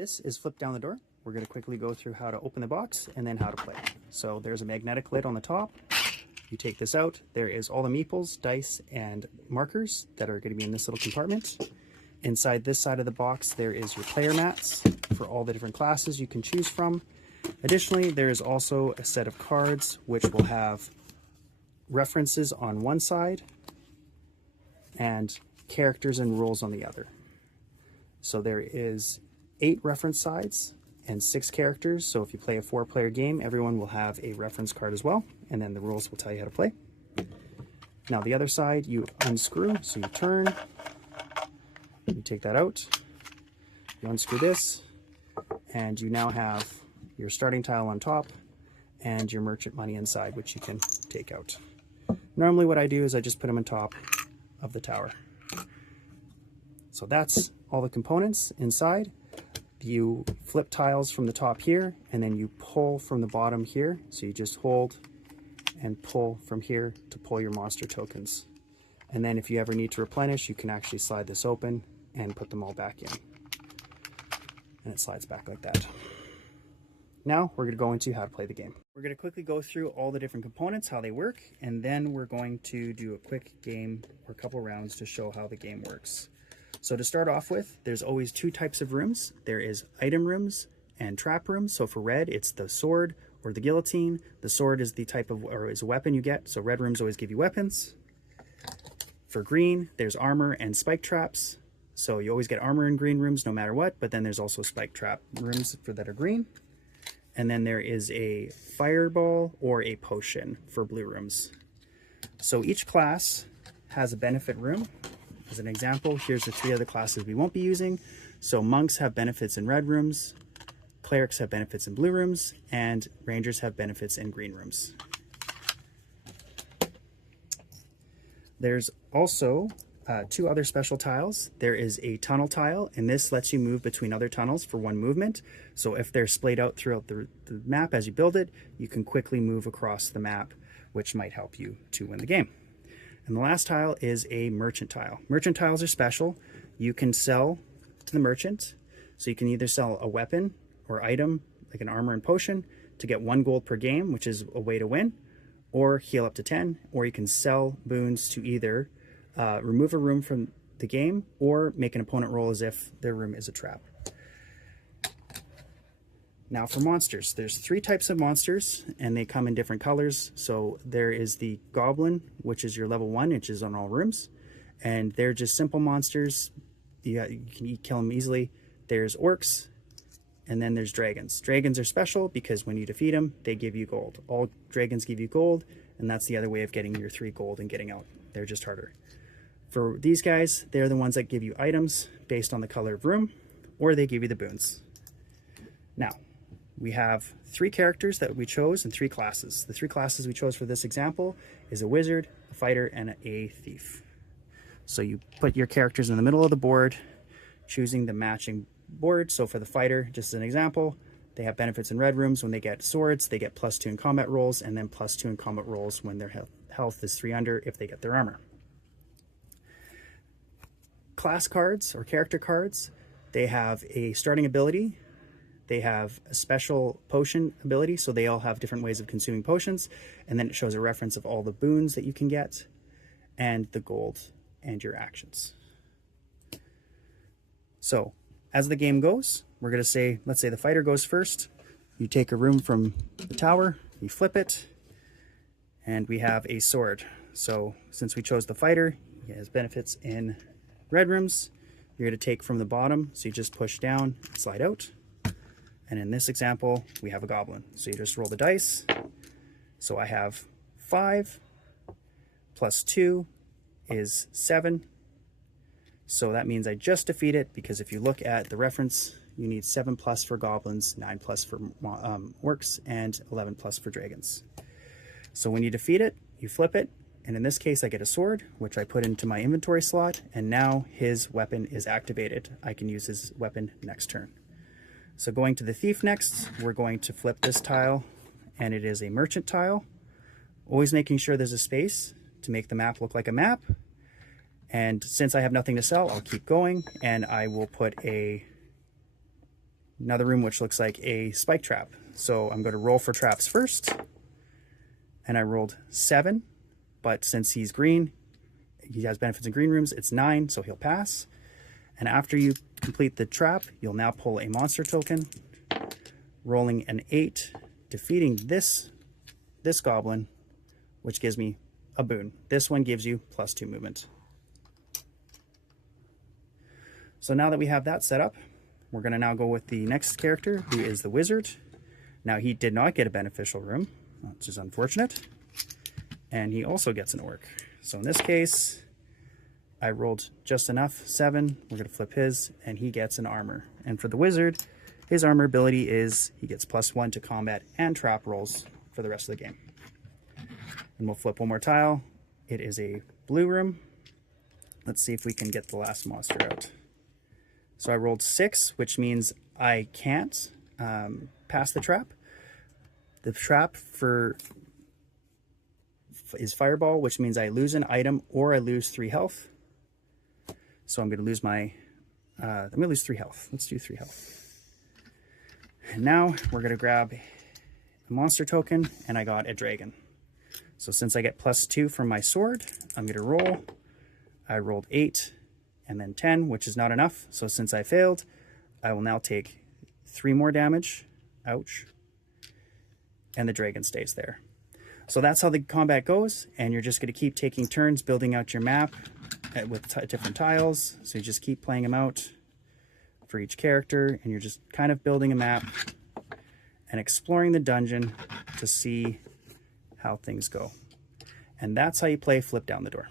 This is Flip Down the Door. We're going to quickly go through how to open the box and then how to play. So there's a magnetic lid on the top. You take this out. There is all the meeples, dice, and markers that are going to be in this little compartment. Inside this side of the box, there is your player mats for all the different classes you can choose from. Additionally, there is also a set of cards which will have references on one side and characters and rules on the other. So there is 8 reference sides and 6 characters. So if you play a 4-player game, everyone will have a reference card as well, and then the rules will tell you how to play. Now the other side you unscrew, so you turn, you take that out, you unscrew this, and you now have your starting tile on top and your merchant money inside, which you can take out. Normally what I do is I just put them on top of the tower. So that's all the components inside. You flip tiles from the top here, and then you pull from the bottom here. So you just hold and pull from here to pull your monster tokens. And then if you ever need to replenish, you can actually slide this open and put them all back in. And it slides back like that. Now we're going to go into how to play the game. We're going to quickly go through all the different components, how they work, and then we're going to do a quick game or a couple rounds to show how the game works. So to start off with, there's always 2 types of rooms. There is item rooms and trap rooms. So for red, it's the sword or the guillotine. The sword is the type of, or is a weapon you get. So red rooms always give you weapons. For green, there's armor and spike traps. So you always get armor in green rooms no matter what, but then there's also spike trap rooms that are green. And then there is a fireball or a potion for blue rooms. So each class has a benefit room. As an example, here's the 3 other classes we won't be using. So monks have benefits in red rooms, clerics have benefits in blue rooms, and rangers have benefits in green rooms. There's also 2 other special tiles. There is a tunnel tile, and this lets you move between other tunnels for 1 movement. So if they're splayed out throughout the map as you build it, you can quickly move across the map, which might help you to win the game. And the last tile is a merchant tile. Merchant tiles are special. You can sell to the merchant. So you can either sell a weapon or item, like an armor and potion, to get 1 gold per game, which is a way to win, or heal up to 10, or you can sell boons to either remove a room from the game or make an opponent roll as if their room is a trap. Now for monsters, there's 3 types of monsters, and they come in different colors. So there is the goblin, which is your level 1, which is on all rooms, and they're just simple monsters. You can kill them easily. There's orcs, and then there's dragons. Dragons are special because when you defeat them, they give you gold. All dragons give you gold, and that's the other way of getting your 3 gold and getting out. They're just harder. For these guys, they're the ones that give you items based on the color of room, or they give you the boons. Now, we have 3 characters that we chose and 3 classes. The 3 classes we chose for this example is a wizard, a fighter, and a thief. So you put your characters in the middle of the board, choosing the matching board. So for the fighter, just as an example, they have benefits in red rooms. When they get swords, they get +2 in combat rolls, and then +2 in combat rolls when their health is 3 under if they get their armor. Class cards or character cards, they have a starting ability. They have a special potion ability, so they all have different ways of consuming potions, and then it shows a reference of all the boons that you can get and the gold and your actions. So as the game goes, we're going to say, let's say the fighter goes first. You take a room from the tower, you flip it, and we have a sword. So since we chose the fighter, he has benefits in red rooms. You're going to take from the bottom, so you just push down and slide out. And in this example, we have a goblin. So you just roll the dice. So I have 5 plus 2 is 7. So that means I just defeat it, because if you look at the reference, you need 7+ for goblins, 9+ for orcs, and 11+ for dragons. So when you defeat it, you flip it. And in this case, I get a sword, which I put into my inventory slot. And now his weapon is activated. I can use his weapon next turn. So going to the thief next, we're going to flip this tile, and it is a merchant tile. Always making sure there's a space to make the map look like a map. And since I have nothing to sell, I'll keep going, and I will put a another room which looks like a spike trap. So I'm going to roll for traps first, and I rolled 7, but since he's green, he has benefits in green rooms, it's 9, so he'll pass. And after you complete the trap, you'll now pull a monster token, rolling an 8, defeating this goblin, which gives me a boon. This one gives you +2 movement. So now that we have that set up, we're going to now go with the next character, who is the wizard. Now he did not get a beneficial room, which is unfortunate, and he also gets an orc. So in this case, I rolled just enough, 7. We're going to flip his, and he gets an armor. And for the wizard, his armor ability is he gets +1 to combat and trap rolls for the rest of the game. And we'll flip one more tile. It is a blue room. Let's see if we can get the last monster out. So I rolled 6, which means I can't pass the trap. The trap is fireball, which means I lose an item or I lose 3 health. So I'm going to lose my, I'm going to lose 3 health. Let's do 3 health. And now we're going to grab a monster token, and I got a dragon. So since I get +2 from my sword, I'm going to roll. I rolled 8 and then 10, which is not enough. So since I failed, I will now take 3 more damage. Ouch. And the dragon stays there. So that's how the combat goes, and you're just going to keep taking turns building out your map with different tiles. So you just keep playing them out for each character, and you're just kind of building a map and exploring the dungeon to see how things go. And that's how you play Flip Down the Door.